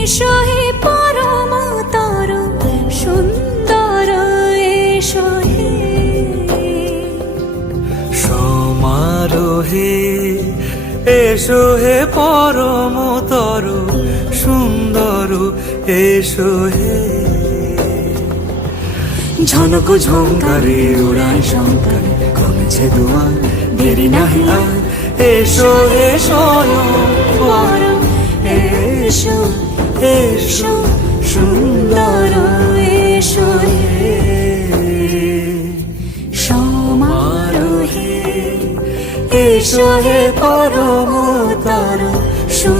এসো হে পরমতর সুন্দর এসো হে সমারোহে এসো হে পরমতর সুন্দর এসো হে ঝনক ঝঙ্কারে উড়ায় শঙ্কারে কমেছে দুয়ার দেরি নাহি আর এসো এসো পরম এসো এসো সুন্দর এসো হে সমারোহে এসো হে পরম